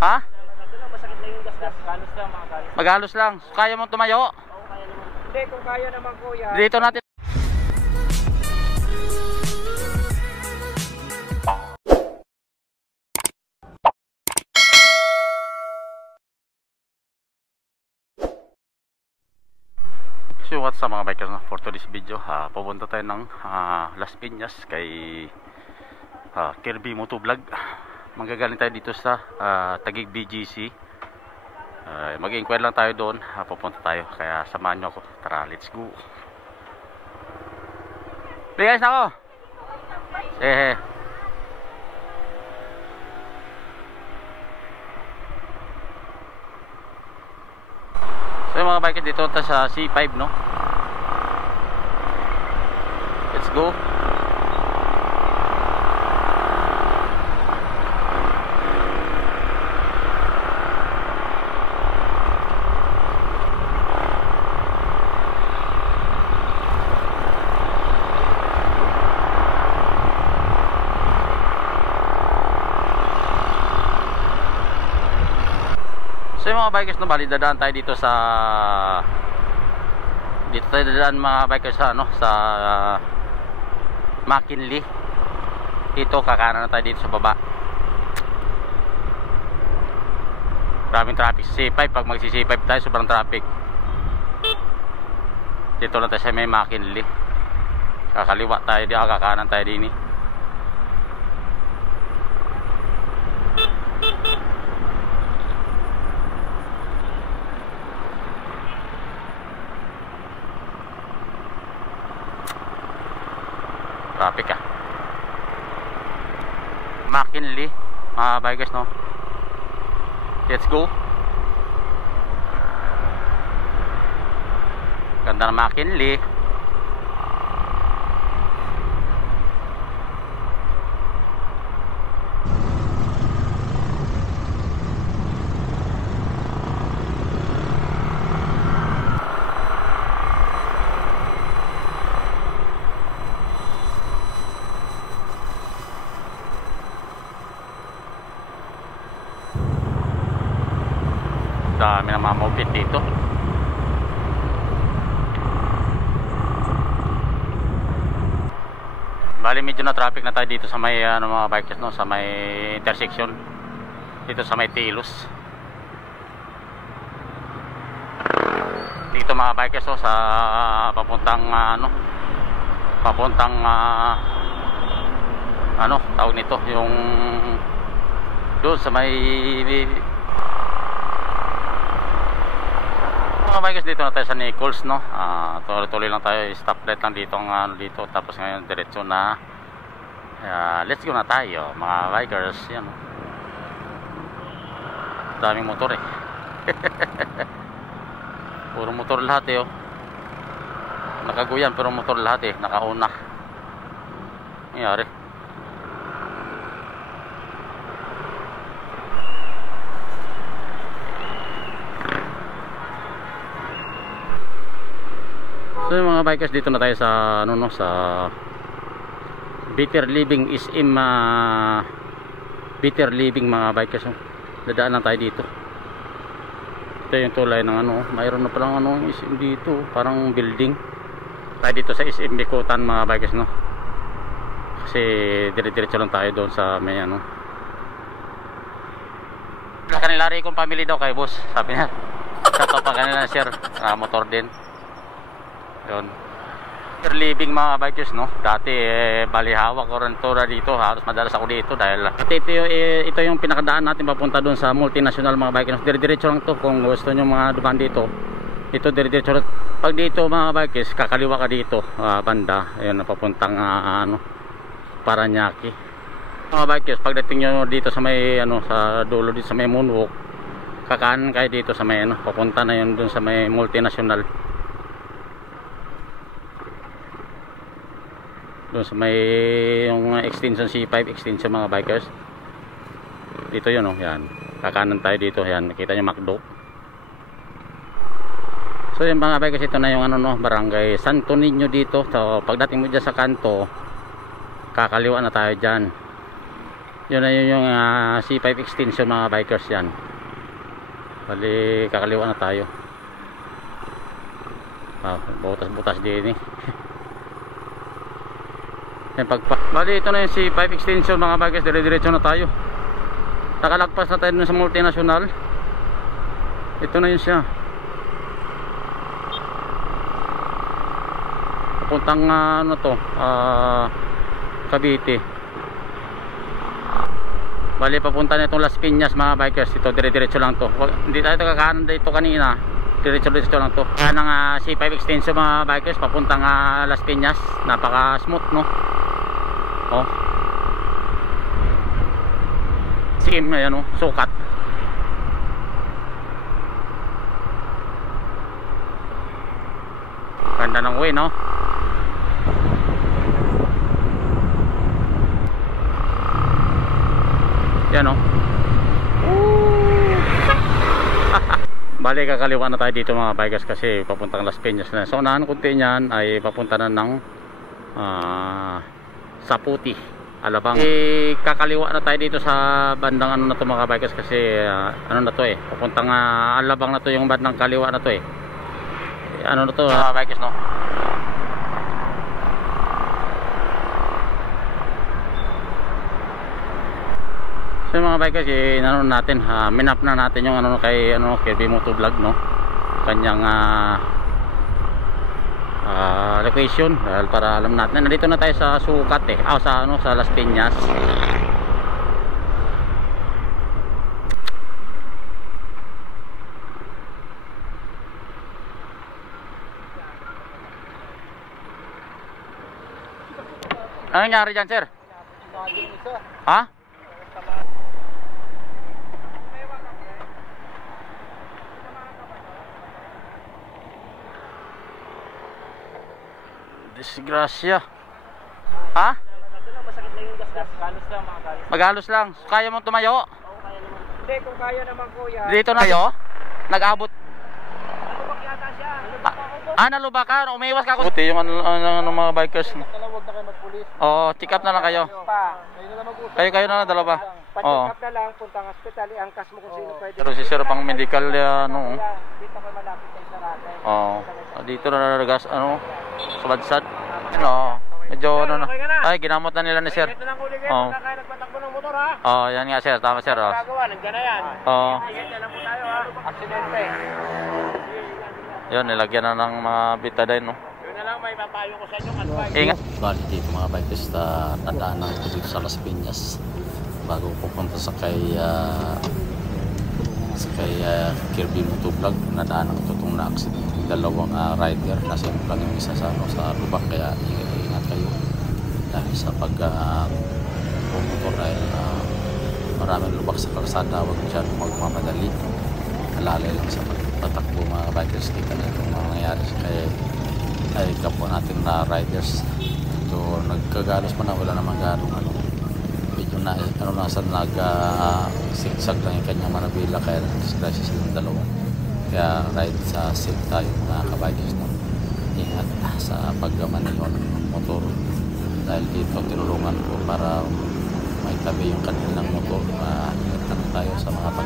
Ha? Masakit na yung gas. Galos lang mga galos. Magalos lang. Kaya mo tumayo? Oo, kaya naman. Hindi, kung kaya naman kuya. Dito natin. So what's up mga bikers, no? For today's video, pupunta tayo ng Las Piñas kay Kirby Motovlog. Manggagaling tayo dito sa Taguig BGC. Mag-inquire lang tayo doon, pupunta tayo. Kaya samahan nyo ako. Tara, let's go. Guys na ako. So yung mga bikers dito ta sa C5, no? Let's go. So yung mga bikers, no, bali dadaan tayo dito sa tayo dadaan mga bikers sa sa McKinley. Dito kakanan na tayo dito sa baba. Maraming traffic sa C5. Pag magsi C5 tayo, sobrang traffic. Dito lang tayo sa may McKinley. Kakaliwa tayo dito, kakanan tayo din. Traffic McKinley mga bikers, no? Let's go. Ganda na McKinley. Dami na mga moped dito. Bali medyo na traffic na tayo dito sa may mga bikers, no, sa may intersection dito sa may Tilos. Dito mga bikers, no, sa papuntang papuntang tawag nito, yung doon sa may mga bikers, dito na tayo sa Nichols, no? Tuloy lang tayo, stoplight lang dito dito, tapos ngayon diretso na. Let's go na tayo mga bikers. Yan, no? Daming motor eh. Puro motor lahat eh, oh. Nakaguyan pero motor lahat eh, nakauna. Nangyari. So yung mga bikers, dito na tayo sa sa Better Living SM, Better Living mga bikers, no? Dadaan lang tayo dito. Ito yung tulay ng mayroon na palang SM dito, parang building. Tayo dito sa SM Bikutan mga bikers, no? Kasi dire-diretso lang tayo doon sa may kanila rin kong family daw kay boss, sabi niya. Sa pa kanila share motor din. Yun. Better Living mga bikers, no? Dati bali hawak ko rin tura dito, halos madalas ako dito dahil ito yung pinakadaan natin papunta doon sa multinational mga bikers. Dire-diretso lang to kung gusto nyo mga dumaan dito. Ito dire-diretso lang. Pag dito mga bikers, kakaliwa ka dito, banda, ayun, papuntang Paranaque. Mga bikers, pagdating nyo dito sa may sa dulo dito sa may moonwalk, kakanan kayo dito sa may papunta na yun doon sa may multinational. Doon sa may yung extension C5 extension mga bikers. Dito yun, yan. Kakanan tayo dito, yan. Nakita nyo McDo. So yung mga bikers, ito na yung barangay Santo Niño dito. So pagdating mo dyan sa kanto, kakaliwa na tayo dyan. Yun na yun yung C5 extension mga bikers yan. Bali kakaliwa na tayo. Butas-butas din eh. Bali ito na yung C5 extension mga bikers, dire-diretso na tayo. Nakalagpas na tayo sa multinational. Ito na yun siya. Papuntang ano to, Cavite. Bali papunta na itong Las Piñas mga bikers. Ito dire-diretso lang to. Hindi tayo kakanan dito kanina. Diretso lang to. Yan ang C5 extension mga bikers papuntang Las Piñas. Napaka smooth no. Oh. Sim ayan oh, sukat. Ganda ng way no. Yan o. Bali kakaliwa na tayo dito mga bikers kasi papuntang Las Piñas na. So unahan kunti niyan ay papunta na ng Saputi, Alabang. Kakaliwa na tayo dito sa bandang ano na to mga bikers kasi ano na to eh. Papuntang Alabang na to yung bandang kaliwa na to eh. Ano na to mga bikers no. So mga bikers, ano natin, minap na natin yung ano kay Kirby Motovlog no. Kanyang location dahil para alam natin. Nandito na tayo sa sukat eh. Sa Las Piñas. Ano nangyari dyan, sir? Ha? Disgrasya. Ha? Masakit na yung gasgas. Galos lang mga galos. Magalos lang. Kaya mo tumayo? Oo, kaya naman. Hindi, kung kaya naman kuya. Dito na kayo? Nag-abot. Nalubak yata siya. Nalubak ka? Umiwas ka. Buti yung mga bikers. Huwag na kayo magpulis. Oo, check up na lang kayo. Kayo na lang mag-usap. Kayo na lang dalawa. Oo. Pa-check up na lang, puntang hospital, iangkas mo kung sino pwede. Pero si sir pang medical ano. Dito ka malapit kay Sarate. Oo. Dito na nalagas subadsad. Ano, medyo ano na. Ay, ginamot na nila ni sir. Ito lang huli kayo, Oo. kung kaya nagpatakbo ng motor ha. Oo, yan nga sir. Tama sir. Gagawa, nandiyan na yan. Oo. Ingat na lang po tayo ha. Aksidente. Yun, nilagyan na ng mga betadine no. Yun na lang, may papayo ko sa inyo. Advice. Ingat. Bali dito mga bikers nadaan na dito sa Las Piñas bago pupunta sa kay Kirby Motovlog. Nadaan ang tutong na accident. Dalawang rider na lang yung isa sa lubak kaya ingat kayo dahil sa pag-motor dahil maraming lubak sa kalsada. Huwag dyan magmamadali, alalay lang sa pagtatakbo mga bikers. Kita na itong nangyayari ay kapwa natin na riders. So nagkagalos pa na, wala namang ganong medyo na nasa sigsag lang yung kanyang manabila kaya disgrasya silang dalawa. Kaya ride sa safe tayo mga kabikers no? Ingat sa pagmaneho ng motor dahil dito tinulungan ko para may tabi yung kanilang motor. Ingat lang tayo sa mga